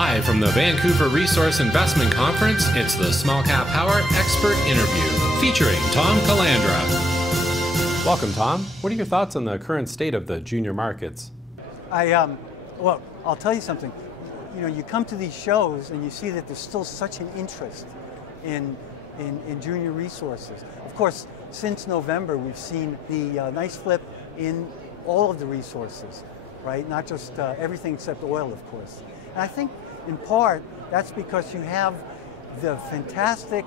Live from the Vancouver Resource Investment Conference, it's the Small Cap Power Expert Interview featuring Thom Calandra. Welcome, Thom. What are your thoughts on the current state of the junior markets? Well, I'll tell you something. You know, you come to these shows and you see that there's still such an interest in junior resources. Of course, since November, we've seen the nice flip in all of the resources, right? Not just everything except oil, of course. And I think, in part, that's because you have the fantastic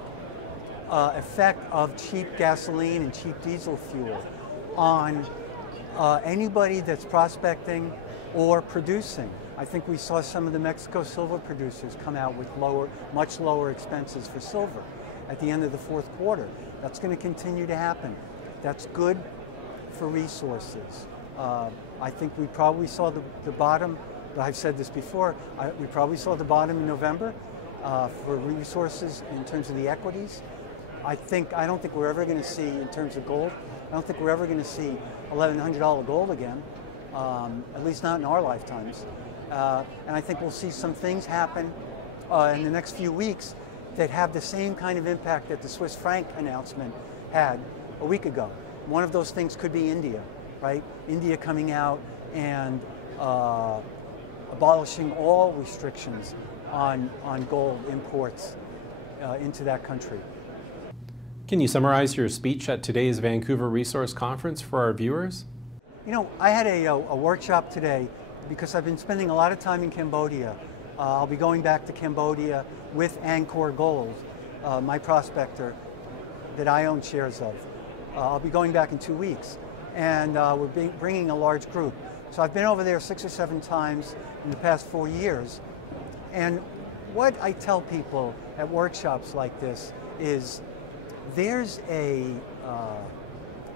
effect of cheap gasoline and cheap diesel fuel on anybody that's prospecting or producing. I think we saw some of the Mexico silver producers come out with much lower expenses for silver at the end of the fourth quarter. That's going to continue to happen. That's good for resources. I think we probably saw the bottom. I've said this before. We probably saw the bottom in November for resources in terms of the equities. I don't think we're ever going to see, in terms of gold, I don't think we're ever going to see $1,100 gold again, at least not in our lifetimes. And I think we'll see some things happen in the next few weeks that have the same kind of impact that the Swiss franc announcement had a week ago. One of those things could be India, right? India coming out and abolishing all restrictions on gold imports into that country. Can you summarize your speech at today's Vancouver Resource Conference for our viewers? You know, I had a workshop today because I've been spending a lot of time in Cambodia. I'll be going back to Cambodia with Angkor Gold, my prospector that I own shares of. I'll be going back in 2 weeks, and we're bringing a large group. So I've been over there 6 or 7 times in the past 4 years. And what I tell people at workshops like this is there's a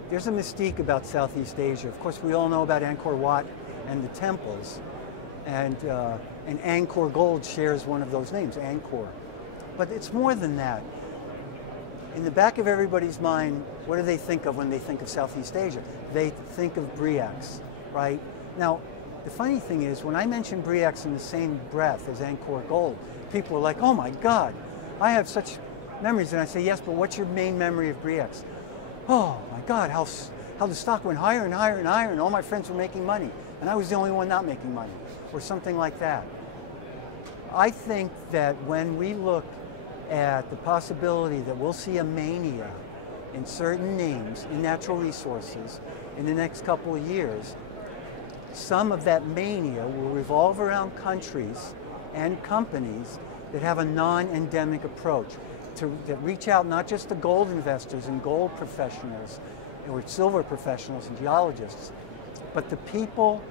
mystique about Southeast Asia. Of course, we all know about Angkor Wat and the temples, and Angkor Gold shares one of those names, Angkor. But it's more than that. In the back of everybody's mind, what do they think of when they think of Southeast Asia? They think of BRICS, right? Now, the funny thing is, when I mention BRICS in the same breath as Angkor Gold, people are like, oh my God, I have such memories. And I say, yes, but what's your main memory of BRICS? Oh my God, how the stock went higher and higher and higher, and all my friends were making money, and I was the only one not making money, or something like that. I think that when we look at the possibility that we'll see a mania in certain names in natural resources in the next couple of years, some of that mania will revolve around countries and companies that have a non-endemic approach that reach out not just to gold investors and gold professionals or silver professionals and geologists, but the people,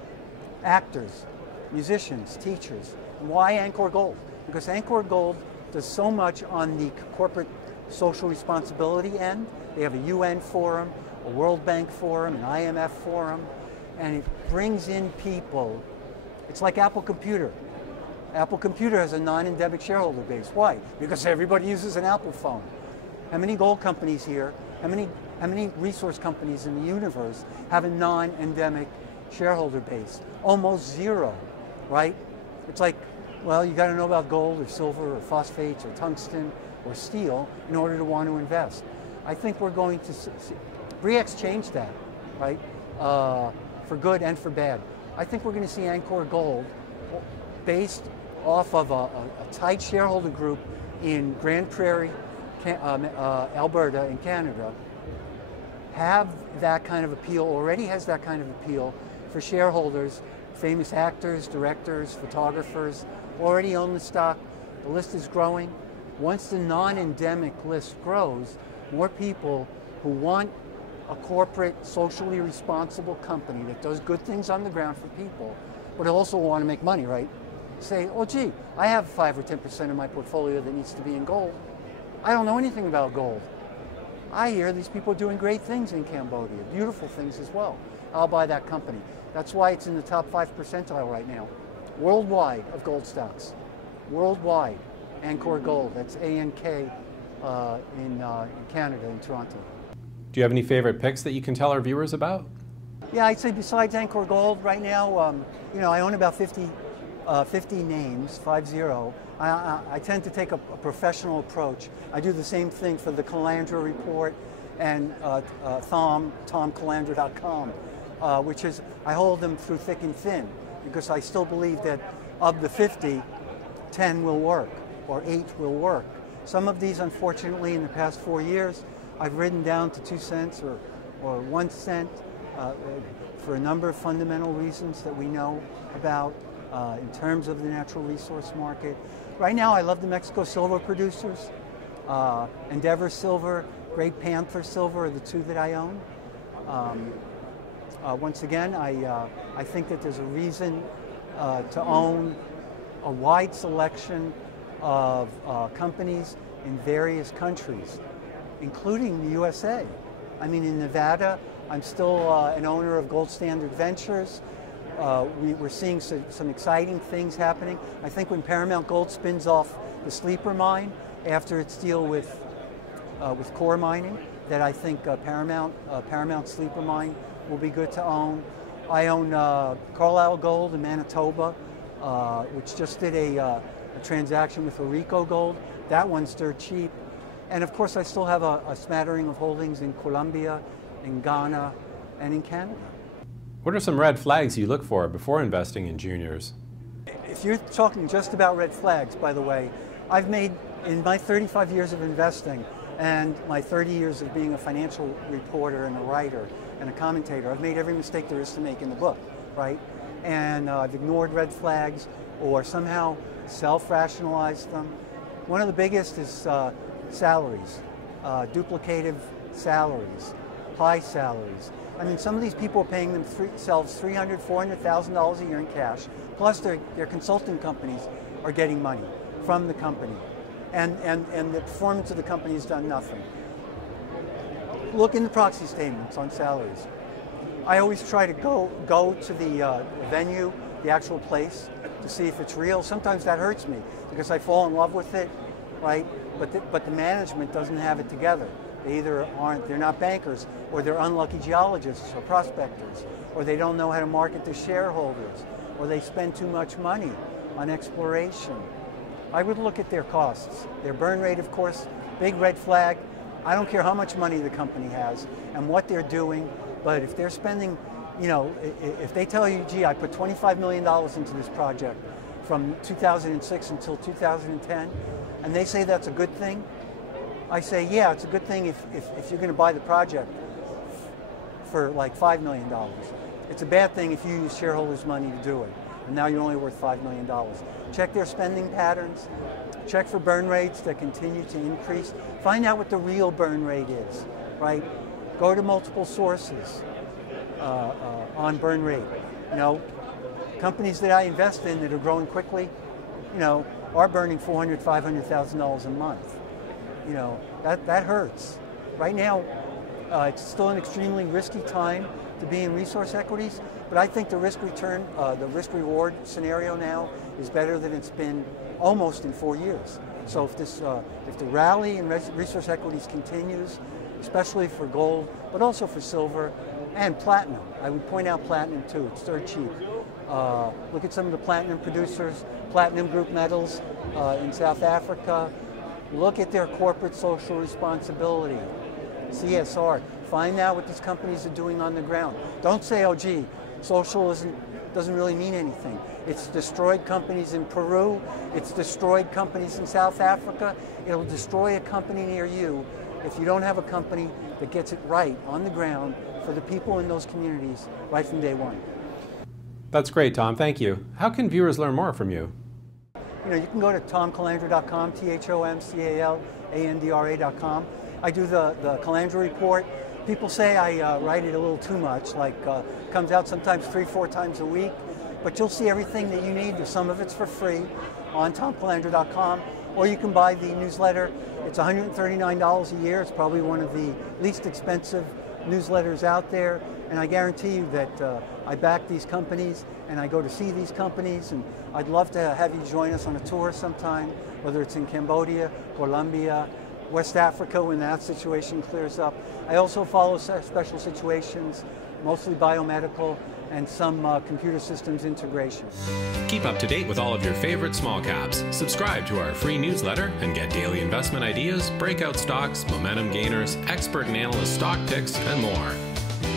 actors, musicians, teachers. Why Angkor Gold? Because Angkor Gold does so much on the corporate social responsibility end. They have a UN forum, a World Bank forum, an IMF forum, and it brings in people. It's like Apple Computer. Apple Computer has a non-endemic shareholder base. Why? Because everybody uses an Apple phone. How many gold companies here, how many resource companies in the universe have a non-endemic shareholder base? Almost zero, right? It's like, well, you got to know about gold or silver or phosphates or tungsten or steel in order to want to invest. I think we're going to see, BRICS changed that, right? For good and for bad. I think we're going to see Angkor Gold based off of a tight shareholder group in Grand Prairie, Alberta in Canada, have that kind of appeal, already has that kind of appeal for shareholders, famous actors, directors, photographers, already own the stock. The list is growing. Once the non-endemic list grows, more people who want a corporate, socially responsible company that does good things on the ground for people, but also want to make money, right? Say, oh gee, I have 5 or 10% of my portfolio that needs to be in gold. I don't know anything about gold. I hear these people are doing great things in Cambodia, beautiful things as well. I'll buy that company. That's why it's in the top 5 percentile right now, worldwide, of gold stocks. Worldwide, Angkor Gold, that's ANK in Canada, in Toronto. Do you have any favorite picks that you can tell our viewers about? Yeah, I'd say besides Angkor Gold right now, you know, I own about 50 50 names, 50. I tend to take a professional approach. I do the same thing for the Calandra report and ThomCalandra.com, which is, I hold them through thick and thin, because I still believe that of the 50, 10 will work, or 8 will work. Some of these, unfortunately, in the past 4 years, I've ridden down to 2 cents or 1 cent for a number of fundamental reasons that we know about in terms of the natural resource market. Right now, I love the Mexico silver producers. Endeavor Silver, Great Panther Silver are the two that I own. Once again, I think that there's a reason to own a wide selection of companies in various countries, including the USA. I mean, in Nevada, I'm still an owner of Gold Standard Ventures. We're seeing some exciting things happening. I think when Paramount Gold spins off the sleeper mine after its deal with core mining, that I think Paramount sleeper mine will be good to own. I own Carlisle Gold in Manitoba, which just did a transaction with Orico Gold. That one's dirt cheap. And of course, I still have a smattering of holdings in Colombia, in Ghana, and in Canada. What are some red flags you look for before investing in juniors? If you're talking just about red flags, by the way, I've made, in my 35 years of investing and my 30 years of being a financial reporter and a writer and a commentator, I've made every mistake there is to make in the book, right? And I've ignored red flags or somehow self-rationalized them. One of the biggest is salaries, duplicative salaries, high salaries. I mean, some of these people are paying themselves $300,000, $400,000 a year in cash, plus their consulting companies are getting money from the company. And the performance of the company has done nothing. Look in the proxy statements on salaries. I always try to go to the venue, the actual place, to see if it's real. Sometimes that hurts me because I fall in love with it, right? But the management doesn't have it together. They either aren't, they're not bankers, or they're unlucky geologists or prospectors, or they don't know how to market to shareholders, or they spend too much money on exploration. I would look at their costs. Their burn rate, of course, big red flag. I don't care how much money the company has and what they're doing, but if they're spending, you know, if they tell you, gee, I put $25 million into this project from 2006 until 2010, and they say that's a good thing, I say, yeah, it's a good thing if you're going to buy the project for like $5 million. It's a bad thing if you use shareholders' money to do it, and now you're only worth $5 million. Check their spending patterns. Check for burn rates that continue to increase. Find out what the real burn rate is, right? Go to multiple sources on burn rate. You know, companies that I invest in that are growing quickly, you know, are burning $400,000, $500,000 a month. You know, that hurts. Right now, it's still an extremely risky time to be in resource equities, but I think the risk-return, the risk-reward scenario now is better than it's been almost in 4 years. So if the rally in resource equities continues, especially for gold, but also for silver and platinum, I would point out platinum too. It's dirt cheap. Look at some of the platinum producers, platinum group metals in South Africa. Look at their corporate social responsibility, CSR. Find out what these companies are doing on the ground. Don't say, oh, gee, social doesn't really mean anything. It's destroyed companies in Peru. It's destroyed companies in South Africa. It'll destroy a company near you if you don't have a company that gets it right on the ground for the people in those communities right from day one. That's great, Thom. Thank you. How can viewers learn more from you? You know, you can go to ThomCalandra.com, ThomCalandra.com. I do the Calandra report. People say I write it a little too much, like comes out sometimes 3-4 times a week, but you'll see everything that you need. Some of it's for free on ThomCalandra.com, or you can buy the newsletter. It's $139 a year. It's probably one of the least expensive newsletters out there, and I guarantee you that I back these companies and I go to see these companies, and I'd love to have you join us on a tour sometime, whether it's in Cambodia, Colombia, West Africa when that situation clears up. I also follow special situations, mostly biomedical, and some computer systems integration. Keep up to date with all of your favorite small caps. Subscribe to our free newsletter and get daily investment ideas, breakout stocks, momentum gainers, expert and analyst stock picks, and more.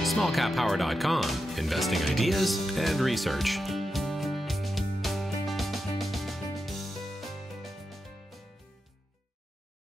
Smallcappower.com, investing ideas and research.